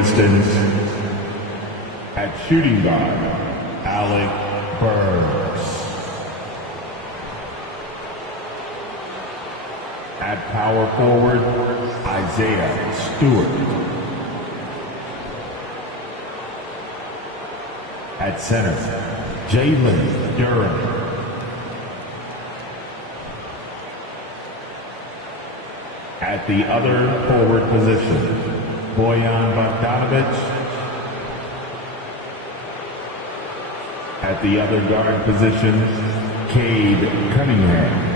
Pistons. At shooting guard, Alec Burks. At power forward, Isaiah Stewart. At center, Jalen Duren. At the other forward position, Bojan Bogdanovic. At the other guard position, Cade Cunningham.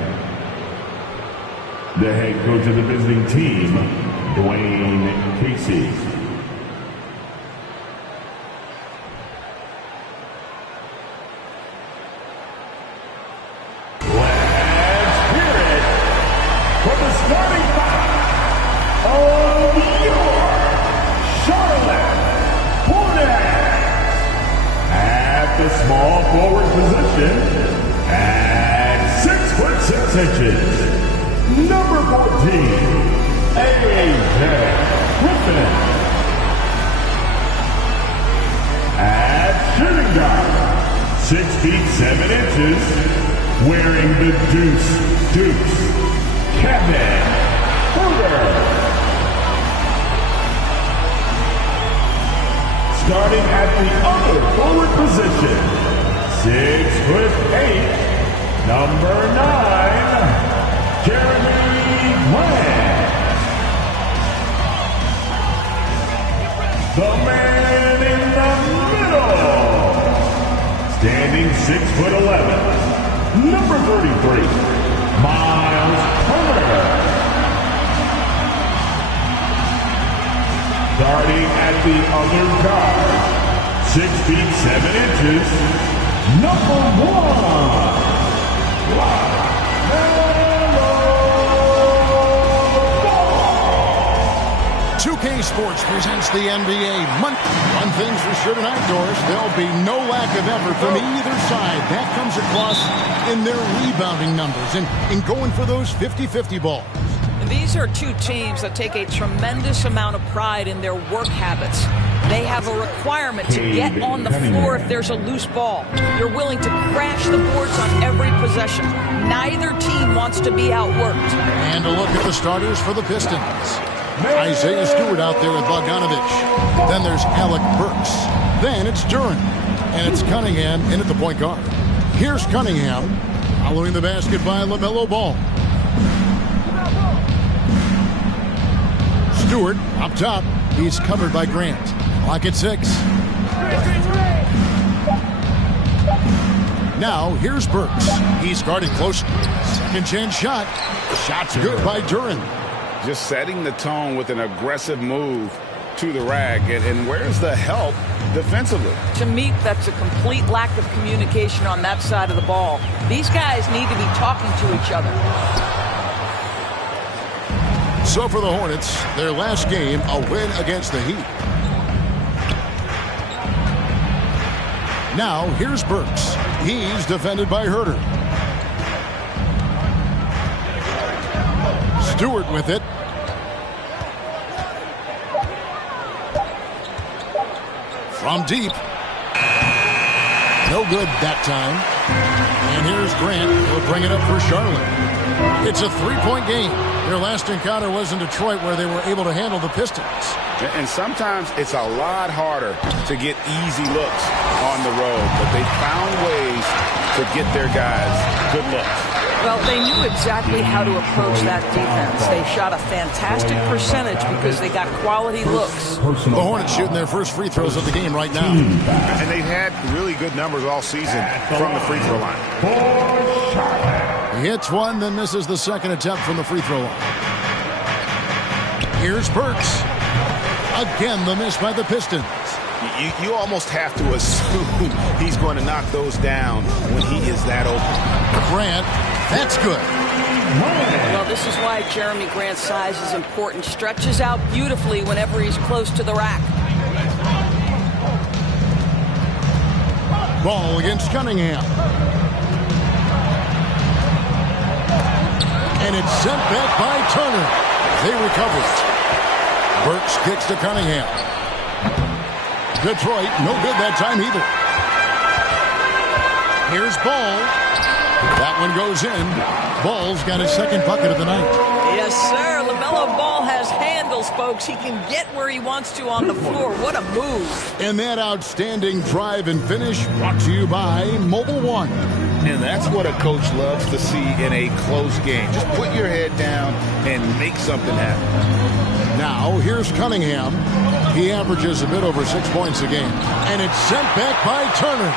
The head coach of the visiting team, Dwayne Casey. Let's hear it for the starting five of your Charlotte Hornets. At the small forward position, at 6'6" number 14, AJ Griffin. At shooting guard, 6 feet 7 inches, wearing the deuce, Kevin Huerter. Starting at the other forward position, 6'8", number 9, Jeremy Grant. The man in the middle. Standing 6'11", number 33, Miles Turner. Starting at the other guard, 6 feet 7 inches, number 1, 2K Sports presents the NBA Monday. One thing's for sure tonight, Doris, there'll be no lack of effort from either side. That comes across in their rebounding numbers and in going for those 50-50 balls. And these are two teams that take a tremendous amount of pride in their work habits. They have a requirement to get on the floor if there's a loose ball. You're willing to crash the boards on every possession. Neither team wants to be outworked. And a look at the starters for the Pistons. Isaiah Stewart out there with Bogdanovic. Then there's Alec Burks. Then it's Duren. And it's Cunningham in at the point guard. Here's Cunningham following the basket by LaMelo Ball. Stewart up top. He's covered by Grant. Clock at 6. Now here's Burks. He's guarded close. Second chance shot. Shot's good by Duren. Just setting the tone with an aggressive move to the rack. And where's the help defensively? To me, that's a complete lack of communication on that side of the ball. These guys need to be talking to each other. So for the Hornets, their last game, a win against the Heat. Now, here's Burks. He's defended by Huerter. Stewart with it. From deep. No good that time. And here's Grant. He'll bring it up for Charlotte. It's a three-point game. Their last encounter was in Detroit, where they were able to handle the Pistons. And sometimes it's a lot harder to get easy looks on the road, but they found ways to get their guys good looks. Well, they knew exactly how to approach that defense. They shot a fantastic percentage because they got quality looks. The Hornets shooting their first free throws of the game right now. And they've had really good numbers all season from the free throw line. He hits one, then misses the second attempt from the free throw line. Here's Burks. Again, the miss by the Pistons. You almost have to assume he's going to knock those down when he is that open. Grant, that's good. Well, this is why Jeremy Grant's size is important. Stretches out beautifully whenever he's close to the rack. Ball against Cunningham. And it's sent back by Turner. They recover it. Burks kicks to Cunningham. Detroit, no good that time either. Here's Ball. That one goes in. Ball's got his second bucket of the night. Yes, sir. LaMelo Ball has handles, folks. He can get where he wants to on the floor. What a move. And that outstanding drive and finish brought to you by Mobile One. And that's what a coach loves to see in a close game. Just put your head down and make something happen. Now, here's Cunningham. He averages a bit over 6 points a game. And it's sent back by Turner.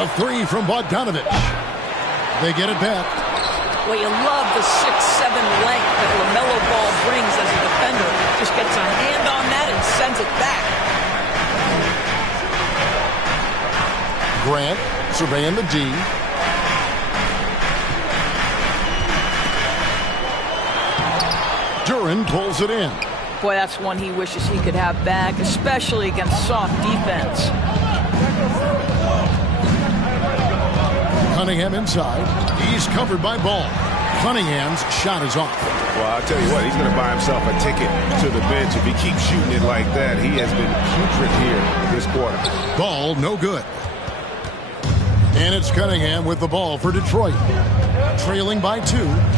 A three from Bogdanovich. They get it back. Well, you love the 6'7" length that LaMelo Ball brings as a defender. Just gets a hand on that and sends it back. Grant surveying the D. Duren pulls it in. Boy, that's one he wishes he could have back, especially against soft defense. Cunningham inside. He's covered by Ball. Cunningham's shot is off. Well, I'll tell you what, he's going to buy himself a ticket to the bench if he keeps shooting it like that. He has been putrid here this quarter. Ball, no good. And it's Cunningham with the ball for Detroit. Trailing by 2.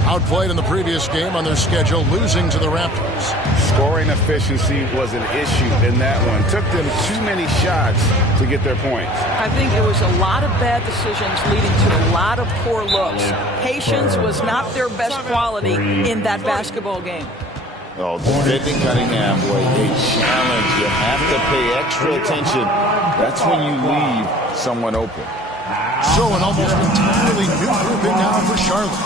Outplayed in the previous game on their schedule, losing to the Raptors. Scoring efficiency was an issue in that one. Took them too many shots to get their points. I think it was a lot of bad decisions leading to a lot of poor looks. Patience was not their best quality in that basketball game. Oh, defending Cunningham was a challenge. You have to pay extra attention. That's when you leave someone open. So an almost entirely new group in now for Charlotte.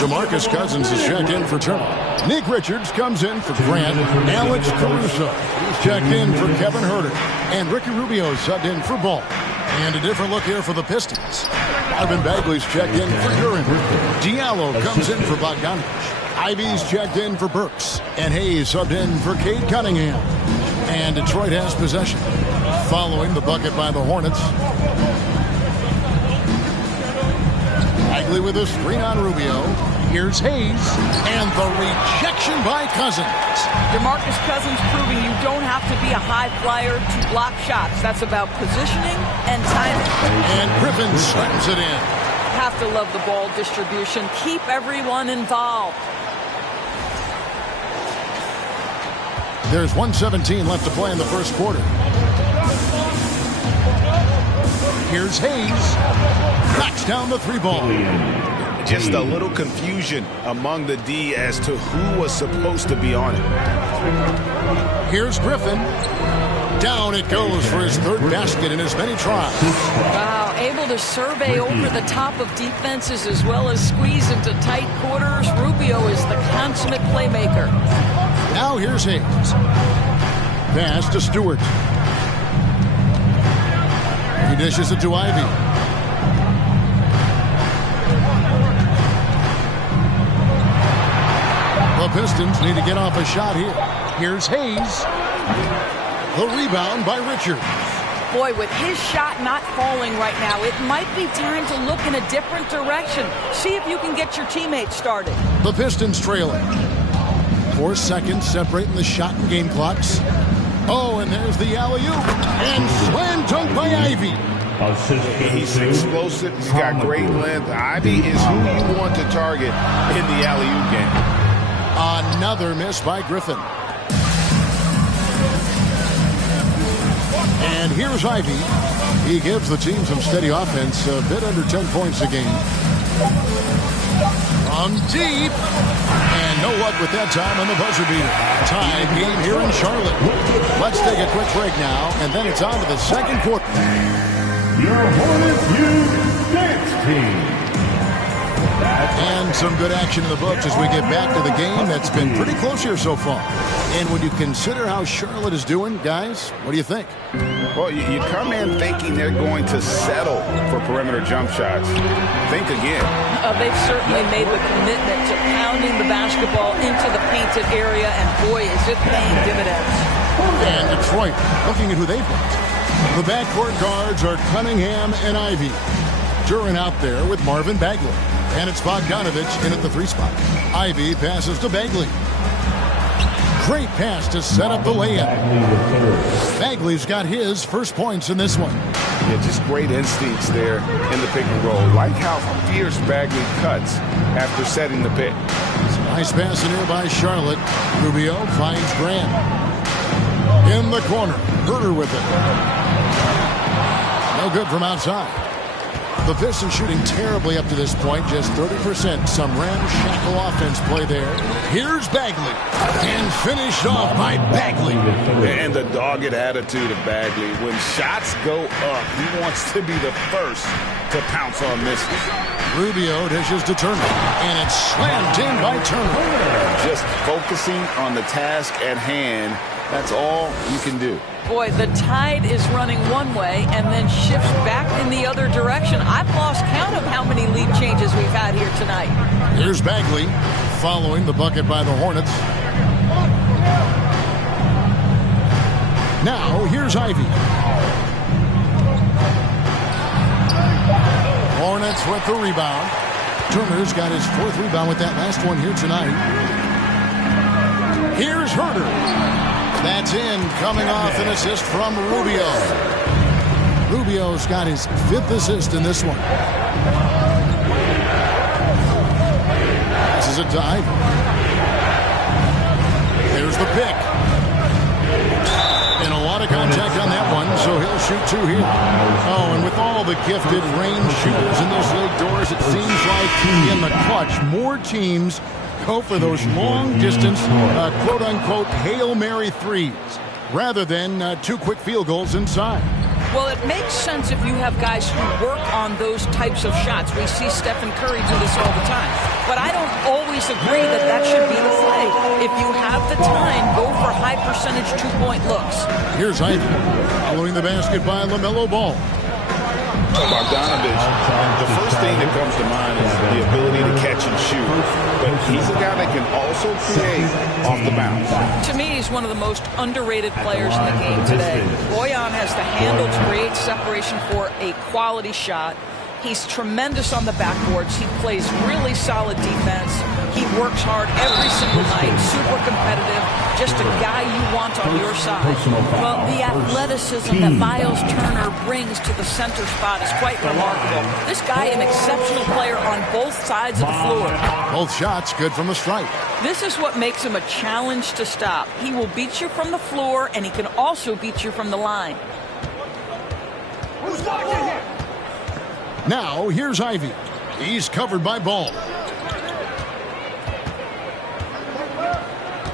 DeMarcus Cousins is checked in for Turner. Nick Richards comes in for Grant. Alex Caruso is checked in for Kevin Huerter. And Ricky Rubio is subbed in for Ball. And a different look here for the Pistons. Marvin Bagley's checked in for Duren. Diallo comes in for Bogdanovich. Ivy's checked in for Burks. And Hayes subbed in for Cade Cunningham. And Detroit has possession. Following the bucket by the Hornets. Bagley with a screen on Rubio. Here's Hayes. And the rejection by Cousins. DeMarcus Cousins proving you don't have to be a high flyer to block shots. That's about positioning and timing. And Griffin slams it in. Have to love the ball distribution. Keep everyone involved. There's 1:17 left to play in the first quarter. Here's Hayes. Backs down the 3 ball. Just a little confusion among the D as to who was supposed to be on it. Here's Griffin. Down it goes for his 3rd basket in as many tries. Wow, able to survey over the top of defenses as well as squeeze into tight quarters. Rubio is the consummate playmaker. Now here's Hayes. Pass to Stewart. He dishes it to Ivy. The Pistons need to get off a shot here. Here's Hayes. The rebound by Richards. Boy, with his shot not falling right now, it might be time to look in a different direction. See if you can get your teammates started. The Pistons trailing. 4 seconds separating the shot and game clocks. Oh, and there's the alley-oop. And slam dunk by Ivy. He's explosive. He's got great length. Ivy is who you want to target in the alley-oop game. Another miss by Griffin. And here's Ivy. He gives the team some steady offense, a bit under 10 points a game. From deep. And no luck with that time on the buzzer beater. Tie game here in Charlotte. Let's take a quick break now, and then it's on to the second quarter. Your Hornets Youth Dance Team. And some good action in the books as we get back to the game that's been pretty close here so far. And when you consider how Charlotte is doing, guys, what do you think? Well, you come in thinking they're going to settle for perimeter jump shots. Think again. They've certainly made the commitment to pounding the basketball into the painted area, and boy, is it paying dividends. And Detroit, looking at who they've got. The backcourt guards are Cunningham and Ivy. Duren out there with Marvin Bagley. And it's Bogdanovich in at the 3 spot. Ivy passes to Bagley. Great pass to set up the layup. Bagley's got his first points in this one. Yeah, just great instincts there in the pick and roll. Like how fierce Bagley cuts after setting the pick. Nice pass in here by Charlotte. Rubio finds Grant. In the corner. Herder with it. No good from outside. The Pistons shooting terribly up to this point. Just 30%. Some ramshackle offense play there. Here's Bagley. And finished off by Bagley. And the dogged attitude of Bagley. When shots go up, he wants to be the first to pounce on misses. Rubio dishes to Turner. And it's slammed in by Turner. Just focusing on the task at hand. That's all you can do. Boy, the tide is running one way and then shifts back in the other direction. I've lost count of how many lead changes we've had here tonight. Here's Bagley following the bucket by the Hornets. Now, here's Ivy. Hornets with the rebound. Turner's got his fourth rebound with that last one here tonight. Here's Herder. That's in, coming off an assist from Rubio. Rubio's got his fifth assist in this one. This is a dive. There's the pick. And a lot of contact on that one, so he'll shoot two here. Oh, and with all the gifted range shooters in this league, Doris, it seems like in the clutch, more teams go for those long-distance, quote-unquote, Hail Mary threes, rather than two quick field goals inside. Well, it makes sense if you have guys who work on those types of shots. We see Stephen Curry do this all the time. But I don't always agree that that should be the play. If you have the time, go for high-percentage two-point looks. Here's Ivy, following the basket by LaMelo Ball. Bogdanovich, the first thing that comes to mind is the ability to catch and shoot. But he's a guy that can also create off the bounce. To me, he's one of the most underrated players in the game today. Bojan has the handle to create separation for a quality shot. He's tremendous on the backboards. He plays really solid defense. He works hard every single night, super competitive, just a guy you want on your side. Well, the athleticism that Miles Turner brings to the center spot is quite remarkable. This guy, an exceptional player on both sides of the floor. Both shots good from the stripe. This is what makes him a challenge to stop. He will beat you from the floor, and he can also beat you from the line. Who's watching here? Now, here's Ivy. He's covered by Ball.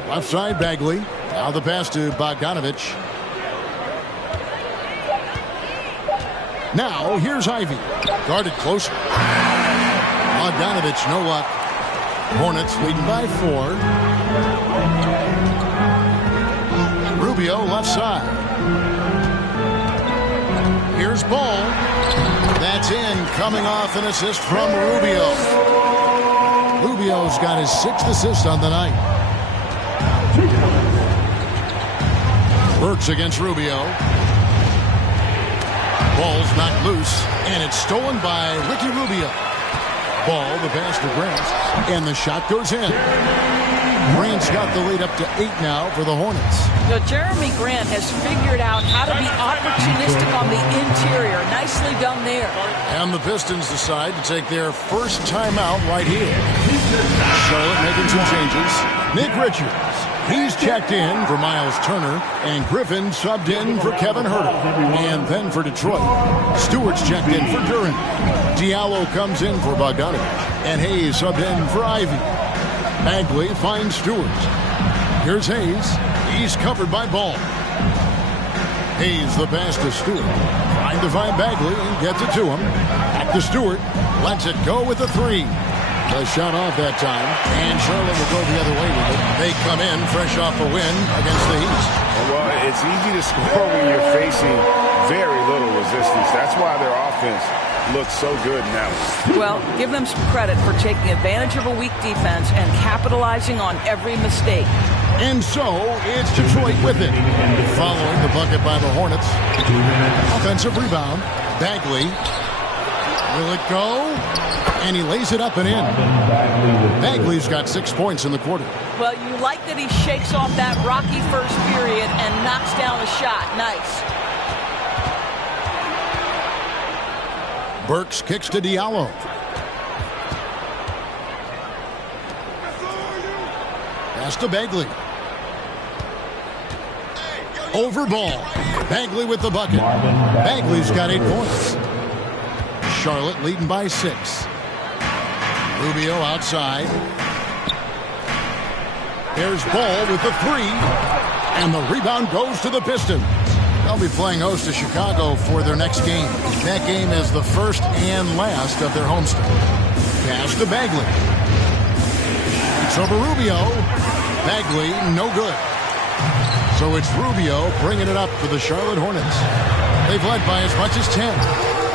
Left side, Bagley. Now the pass to Bogdanovich. Now, here's Ivy. Guarded closer. Bogdanovich, no luck. Hornets leading by 4. Rubio, left side. Here's Ball. That's in, coming off an assist from Rubio. Rubio's got his 6th assist on the night. Burks against Rubio. Ball's knocked loose, and it's stolen by Ricky Rubio. Ball, the pass to Grant, and the shot goes in. Grant's got the lead up to 8 now for the Hornets. Now, Jeremy Grant has figured out how to be opportunistic on the interior. Nicely done there. And the Pistons decide to take their first timeout right here. Charlotte making some changes. Nick Richards, he's checked in for Miles Turner, and Griffin subbed in for Kevin Herter. And then for Detroit, Stewart's checked in for Duran. Diallo comes in for Bogdanovich, and Hayes subbed in for Ivy. Bagley finds Stewart. Here's Hayes. He's covered by Ball. Hayes the pass to Stewart. Trying to find Bagley and gets it to him. Back to Stewart. Lets it go with the 3. The shot off that time, and Charlotte will go the other way with it. They come in fresh off a win against the Heat. Well, it's easy to score when you're facing very little resistance. That's why their offense looks so good now. Well, give them some credit for taking advantage of a weak defense and capitalizing on every mistake. And so, it's Detroit with it. Following the bucket by the Hornets. Offensive rebound. Bagley. Will it go? And he lays it up and in. Bagley's got 6 points in the quarter. Well, you like that he shakes off that rocky first period and knocks down a shot. Nice. Burks kicks to Diallo. Pass to Bagley. Over ball. Bagley with the bucket. Bagley's got 8 points. Charlotte leading by 6. Rubio outside. There's Ball with the 3. And the rebound goes to the Pistons. They'll be playing host to Chicago for their next game. That game is the first and last of their homestand. Pass to Bagley. It's over Rubio. Bagley, no good. So it's Rubio bringing it up for the Charlotte Hornets. They've led by as much as 10.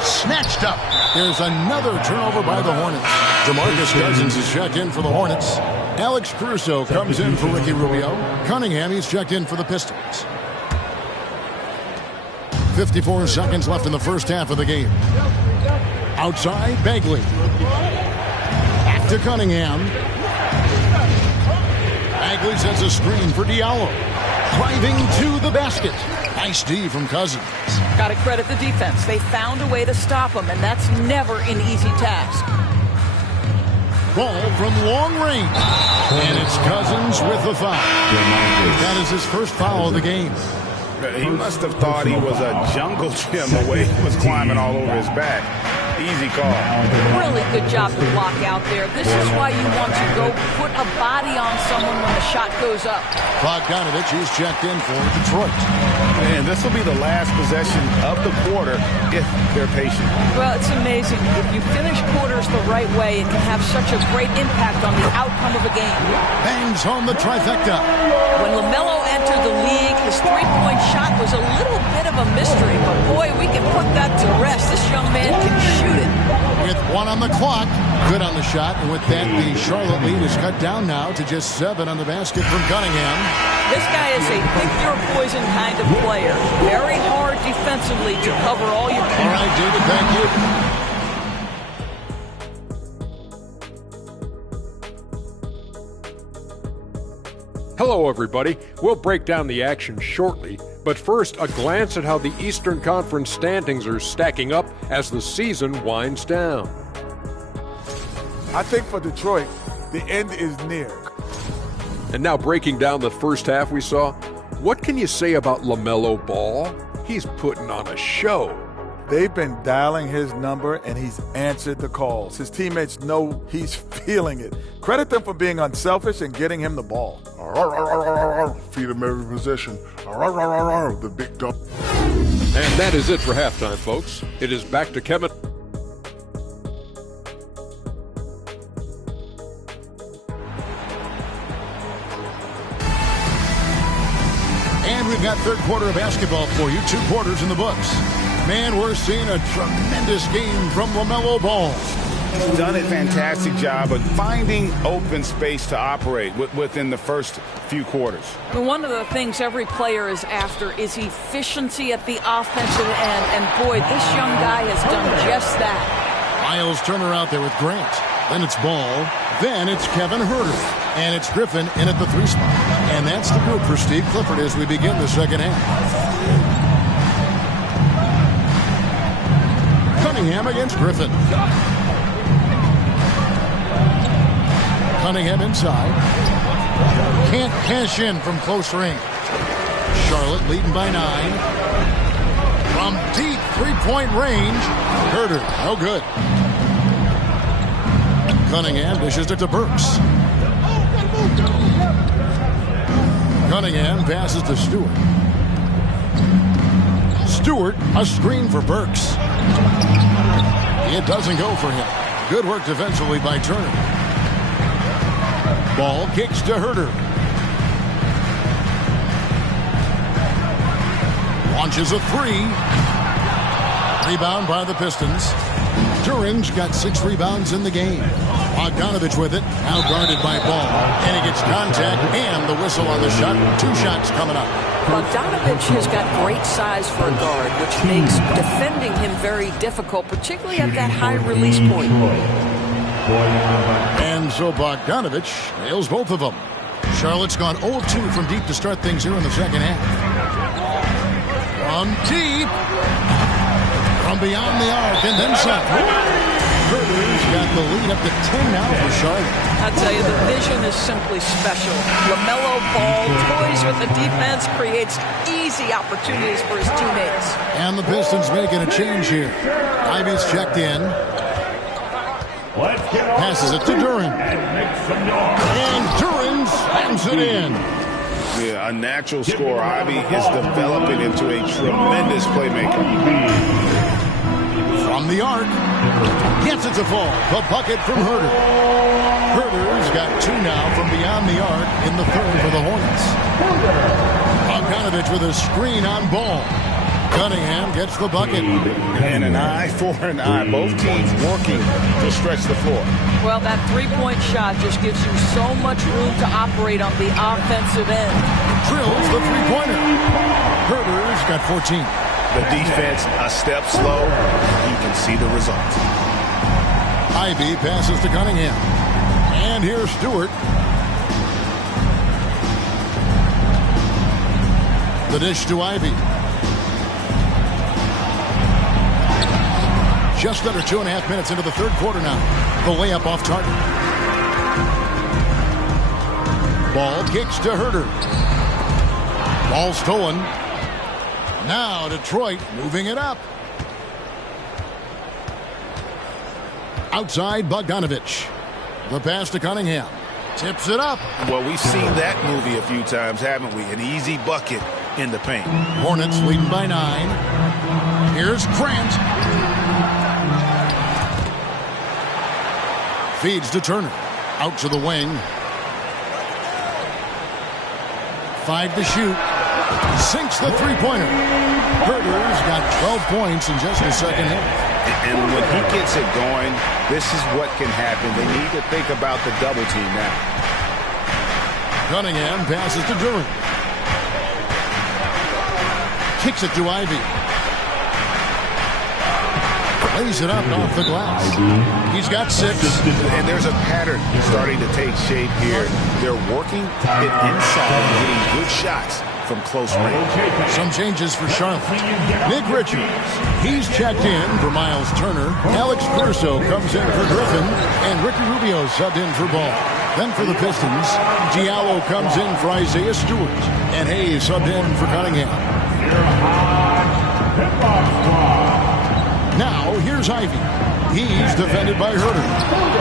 Snatched up. There's another turnover by the Hornets. DeMarcus Cousins is checked in for the Hornets. Alex Caruso comes in for Ricky Rubio. Cunningham, he's checked in for the Pistons. 54 seconds left in the first half of the game. Outside, Bagley. Back to Cunningham. Bagley sends a screen for Diallo. Driving to the basket. Nice D from Cousins. Got to credit the defense. They found a way to stop him, and that's never an easy task. Ball from long range. And it's Cousins with the foul. That is his first foul of the game. He must have thought he was a jungle gym the way he was climbing all over his back. Easy call. Really good job to block out there. This is why you want to go put a body on someone when the shot goes up. Bogdanovich, he's checked in for Detroit. And this will be the last possession of the quarter if they're patient. Well, it's amazing. If you finish quarters the right way, it can have such a great impact on the outcome of a game. Bangs home the trifecta. When LaMelo entered the league, his three-point shot was a little bit of a mystery, but boy, we can put that to rest. This young man can shoot it. With 1 on the clock, good on the shot, and with that, the Charlotte lead is cut down now to just 7 on the basket from Cunningham. This guy is a pick-your-poison kind of player. Very hard defensively to cover all your points. All right, David, thank you. Hello, everybody. We'll break down the action shortly, but first, a glance at how the Eastern Conference standings are stacking up as the season winds down. I think for Detroit, the end is near. And now breaking down the first half we saw, what can you say about LaMelo Ball? He's putting on a show. They've been dialing his number, and he's answered the calls. His teammates know he's feeling it. Credit them for being unselfish and getting him the ball. Feed him every possession. The big dog. And that is it for halftime, folks. It is back to Kevin. And we've got third quarter of basketball for you. 2 quarters in the books. Man, we're seeing a tremendous game from LaMelo Ball. He's done a fantastic job of finding open space to operate within the first few quarters. One of the things every player is after is efficiency at the offensive end, and boy, this young guy has done just that. Miles Turner out there with Grant. Then it's Ball. Then it's Kevin Huerter. And it's Griffin in at the 3 spot. And that's the group for Steve Clifford as we begin the second half. Cunningham against Griffin. Cunningham inside. Can't cash in from close range. Charlotte leading by 9. From deep 3-point range. Huerter, no good. Cunningham dishes it to Burks. Cunningham passes to Stewart. Stewart, a screen for Burks. It doesn't go for him. Good work defensively by Turner. Ball kicks to Huerter. Launches a 3. Rebound by the Pistons. Duran's got 6 rebounds in the game. Bogdanovich with it, now guarded by Ball. And he gets contact and the whistle on the shot. 2 shots coming up. Bogdanovich has got great size for a guard, which makes defending him very difficult, particularly at that high release point. And so Bogdanovich nails both of them. Charlotte's gone 0-2 from deep to start things here in the second half. From deep. From beyond the arc and then some. Herder's got the lead up to 10 now for Charlotte. I tell you, the vision is simply special. LaMelo Ball toys with the defense, creates easy opportunities for his teammates. And the Pistons making a change here. Ivy's checked in. Passes it to Duran. And Duran slams it in. Yeah, a natural scorer. Ivy is developing into a tremendous playmaker. From the arc. Gets it to fall. The bucket from Herder. Herder's got 2 now from beyond the arc in the third for the Hornets. Bogdanovich with a screen on Ball. Cunningham gets the bucket. And an eye for an eye. Both teams working to stretch the floor. Well, that three-point shot just gives you so much room to operate on the offensive end. Drills the three-pointer. Herder's got 14. The defense a step slow. You can see the result. Ivy passes to Cunningham. And here's Stewart. The dish to Ivy. Just under 2.5 minutes into the third quarter now. The layup off target. Ball kicks to Herder. Ball stolen. Now Detroit moving it up. Outside Bogdanovich. The pass to Cunningham. Tips it up. Well, we've seen that movie a few times, haven't we? An easy bucket in the paint. Hornets leading by 9. Here's Grant. Feeds to Turner. Out to the wing. 5 to shoot. Sinks the three-pointer. Herder's got 12 points in just the second half. And when he gets it going, this is what can happen. They need to think about the double team now. Cunningham passes to Duran. Kicks it to Ivy. Lays it up off the glass. He's got 6. And there's a pattern starting to take shape here. They're working it inside and getting good shots from close range. Some changes for Charlotte. Nick Richards. He's checked in for Miles Turner. Alex Caruso comes in for Griffin. And Ricky Rubio subbed in for Ball. Then for the Pistons, Diallo comes in for Isaiah Stewart. And Hayes subbed in for Cunningham. Now, here's Ivy. He's defended by Herder.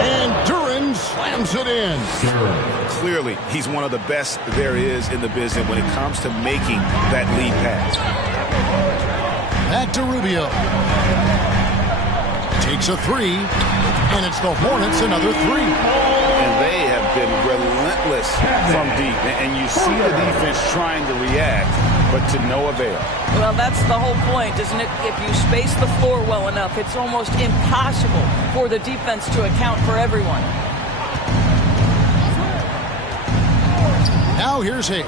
And Duran slams it in. Clearly, he's one of the best there is in the business when it comes to making that lead pass. Back to Rubio. Takes a 3. And it's the Hornets another 3. And they have been relentless from deep. And you see the defense trying to react, but to no avail. Well, that's the whole point, isn't it? If you space the floor well enough, it's almost impossible for the defense to account for everyone. Now here's Hayes,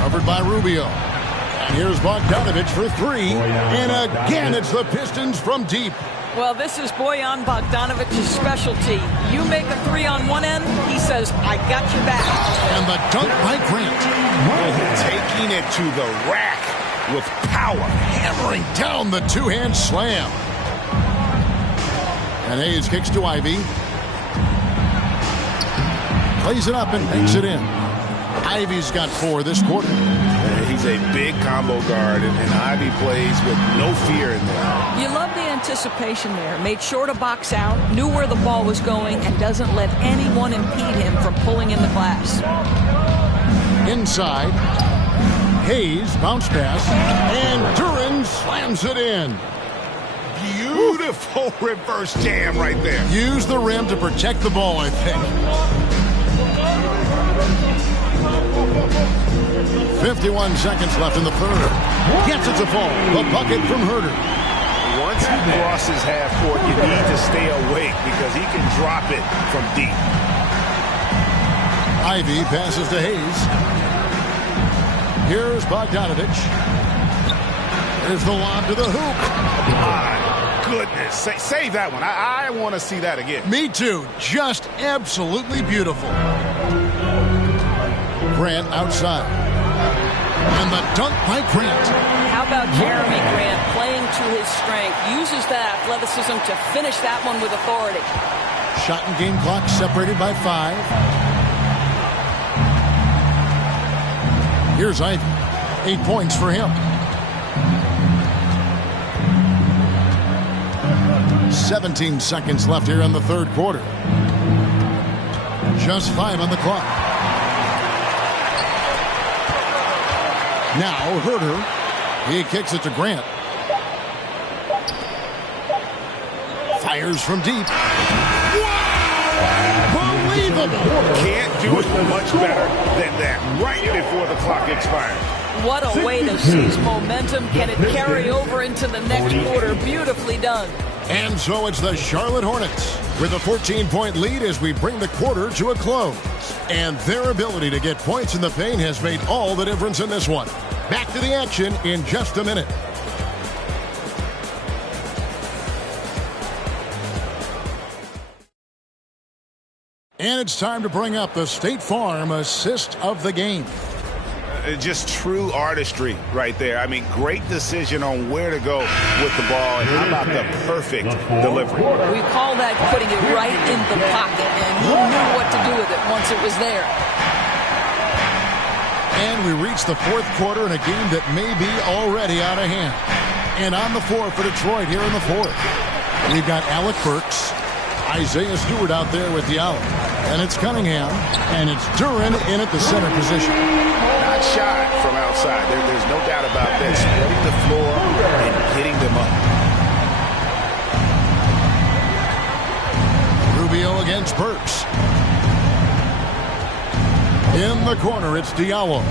covered by Rubio. And here's Bogdanovich for 3. And again, it's the Pistons from deep. Well, this is Bojan Bogdanovich's specialty. You make a 3 on one end, he says, I got your back. And the dunk by Grant. Taking it to the rack with power. Hammering down the two-hand slam. And Hayes kicks to Ivy. Plays it up and makes it in. Ivy's got 4 this quarter. He's a big combo guard, and Ivy plays with no fear in there. You love the anticipation there. Made sure to box out, knew where the ball was going, and doesn't let anyone impede him from pulling in the glass. Inside. Hayes, bounce pass, and Duran slams it in. Beautiful reverse jam right there. Use the rim to protect the ball, I think. 51 seconds left in the third. Gets it to fall. The bucket from Herder. Once once he crosses half court, you need to stay awake because he can drop it from deep. Ivy passes to Hayes. Here's Bogdanovich. There's the lob to the hoop. My goodness. Save that one. I want to see that again. Me too. Just absolutely beautiful. Grant outside. And the dunk by Grant. How about Jeremy Grant playing to his strength? Uses that athleticism to finish that one with authority. Shot and game clock separated by 5. Here's Ivy. 8 points for him. 17 seconds left here in the third quarter. Just 5 on the clock. Now Herter. He kicks it to Grant. Fires from deep. Wow! Unbelievable! Can't do it much better than that right before the clock expires. What a way to seize momentum. Can it carry over into the next quarter? Beautifully done. And so it's the Charlotte Hornets with a 14-point lead as we bring the quarter to a close. And their ability to get points in the paint has made all the difference in this one. Back to the action in just a minute. And it's time to bring up the State Farm assist of the game. Just true artistry right there. I mean, great decision on where to go with the ball. And how about the perfect delivery? We call that putting it right in the pocket. And he knew what to do with it once it was there. And we reach the fourth quarter in a game that may be already out of hand. And on the floor for Detroit here in the fourth, we've got Alec Burks, Isaiah Stewart out there with Diallo. And it's Cunningham, and it's Duren in at the center position. Not shy from outside. There's no doubt about that. Spreading the floor and hitting them up. Rubio against Burks. In the corner, it's Diallo.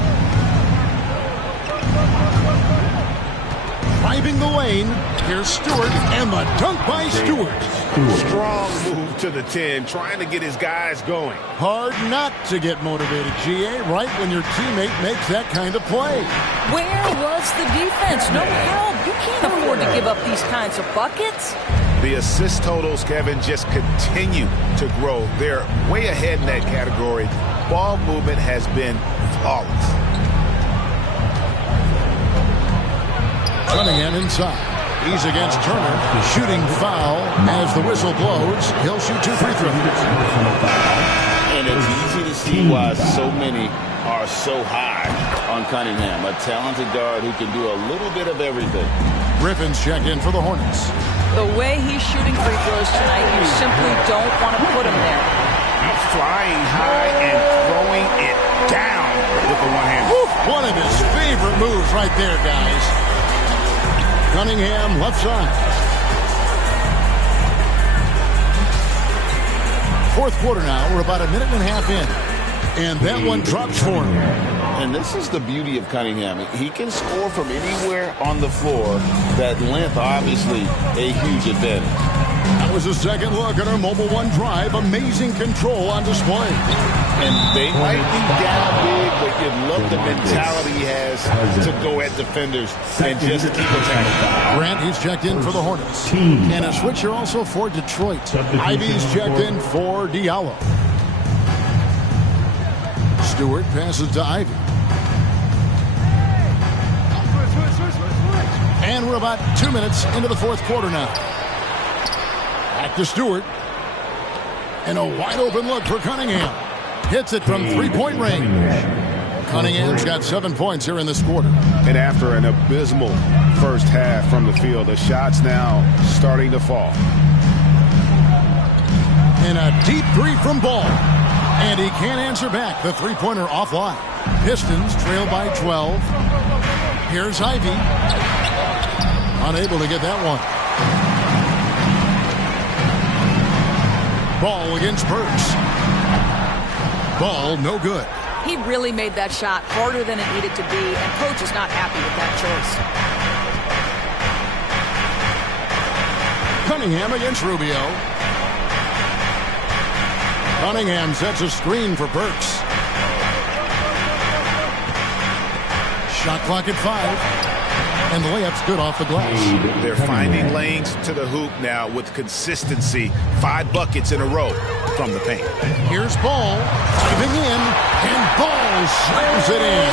Driving the lane, here's Stewart, and the dunk by Stewart. Strong move to the 10, trying to get his guys going. Hard not to get motivated, GA, right when your teammate makes that kind of play. Where was the defense? No help. You can't afford to give up these kinds of buckets. The assist totals, Kevin, just continue to grow. They're way ahead in that category. Ball movement has been flawless. Cunningham inside. He's against Turner. Shooting foul as the whistle blows. He'll shoot 2 free throws. And it's easy to see why so many are so high on Cunningham. A talented guard who can do a little bit of everything. Griffin's checked in for the Hornets. The way he's shooting free throws tonight, you simply don't want to put him there. He's flying high and throwing it down with the one hand. One of his favorite moves right there, guys. Cunningham left side. Fourth quarter now. We're about a minute and a half in. And that one drops for him. And this is the beauty of Cunningham. He can score from anywhere on the floor. That length, obviously, a huge advantage. That was a second look at our Mobile One Drive. Amazing control on display. And they might be down big, but you love the mentality he has to go at defenders and just keep attacking. Grant, he's checked in for the Hornets. And a switch here also for Detroit. Ivy's checked in for Diallo. Stewart passes to Ivy. And we're about 2 minutes into the fourth quarter now. Back to Stewart. And a wide open look for Cunningham. Hits it from three-point range. Cunningham's got 7 points here in this quarter. And after an abysmal first half from the field, the shots now starting to fall. And a deep three from Ball. And he can't answer back. The three-pointer offline. Pistons trail by 12. Here's Ivy. Unable to get that one. Ball against Burks. Ball no good. He really made that shot harder than it needed to be, and coach is not happy with that choice. Cunningham against Rubio. Cunningham sets a screen for Burks. Shot clock at 5. And the layup's good off the glass. They're finding lanes to the hoop now with consistency. 5 buckets in a row from the paint. Here's Ball diving in, and Ball slams it in.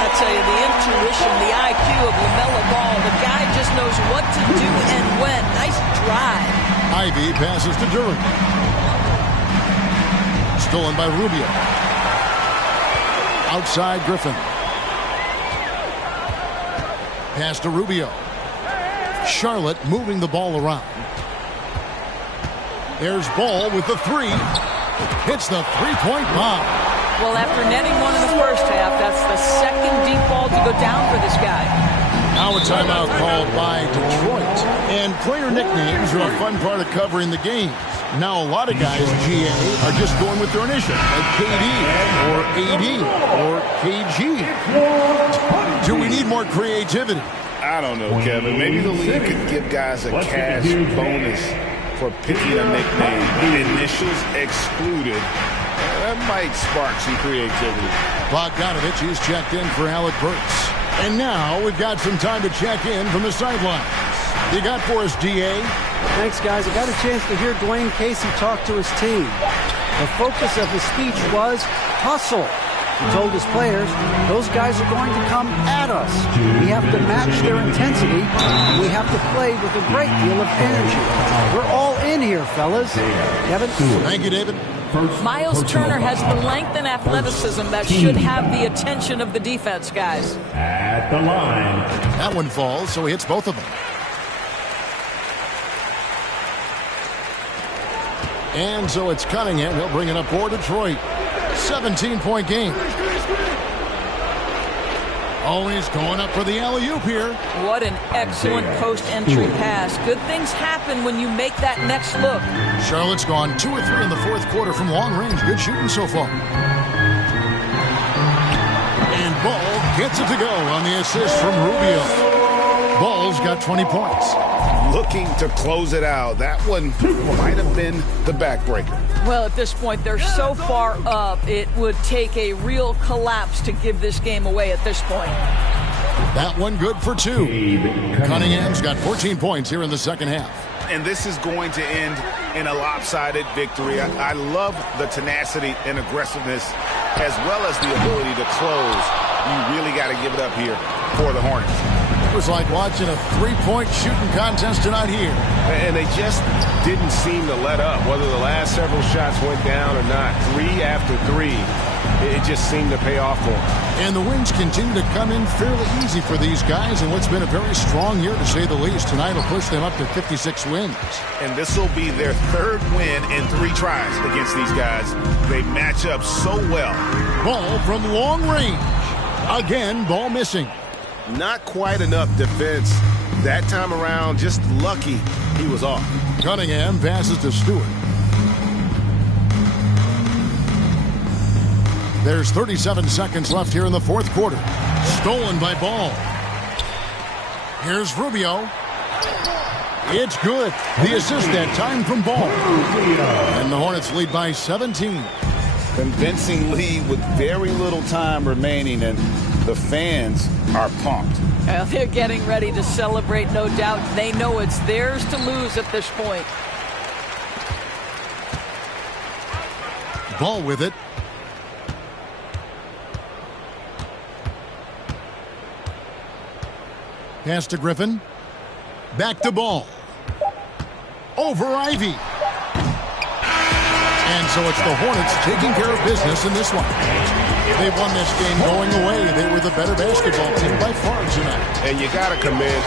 I tell you, the intuition, the IQ of LaMelo Ball. The guy just knows what to do and when. Nice drive. Ivy passes to Duren. Stolen by Rubio. Outside Griffin. Pass to Rubio. Charlotte moving the ball around. There's Ball with the 3. Hits the three-point bomb. Well, after netting one in the first half, that's the second deep ball to go down for this guy. Now a timeout called by Detroit. And player nicknames are a fun part of covering the games. Now a lot of guys, GA, are just going with their initial, like KD or AD or KG. Do we need more creativity? I don't know, Kevin. Maybe the league could give guys a cash bonus for picking a nickname. Initials excluded. That might spark some creativity. Bogdanovich is checked in for Alec Burks. And now we've got some time to check in from the sidelines. You got for us, DA? Thanks, guys. I got a chance to hear Dwayne Casey talk to his team. The focus of his speech was hustle. He told his players, those guys are going to come at us. We have to match their intensity. We have to play with a great deal of energy. We're all in here, fellas. Kevin? Thank you, David. Miles Turner has the length and athleticism that should have the attention of the defense, guys. At the line. That one falls, so he hits both of them. And so it's Cunningham. He'll bring it up for Detroit. 17-point game. Always going up for the alley-oop here. What an excellent post-entry pass. Good things happen when you make that next look. Charlotte's gone 2 or 3 in the fourth quarter from long range. Good shooting so far. And Ball gets it to go on the assist from Rubio. Ball's got 20 points. Looking to close it out. That one might have been the backbreaker. Well, at this point, they're so far up, it would take a real collapse to give this game away at this point. That one good for 2. Cunningham's got 14 points here in the second half. And this is going to end in a lopsided victory. I love the tenacity and aggressiveness as well as the ability to close. You really got to give it up here for the Hornets. It was like watching a 3-point shooting contest tonight here. And they just didn't seem to let up, whether the last several shots went down or not. 3 after 3, it just seemed to pay off for them. And the wins continue to come in fairly easy for these guys in what's been a very strong year, to say the least. Tonight will push them up to 56 wins. And this will be their 3rd win in 3 tries against these guys. They match up so well. Ball from long range. Again, Ball missing. Not quite enough defense. That time around, just lucky he was off. Cunningham passes to Stewart. There's 37 seconds left here in the fourth quarter. Stolen by Ball. Here's Rubio. It's good. The assist that time from Ball. And the Hornets lead by 17. Convincing lead with very little time remaining, and the fans are pumped. Well, they're getting ready to celebrate, no doubt. They know it's theirs to lose at this point. Ball with it. Pass to Griffin. Back to Ball. Over Ivy. And so it's the Hornets taking care of business in this one. They won this game going away. They were the better basketball team by far tonight. And you got to commend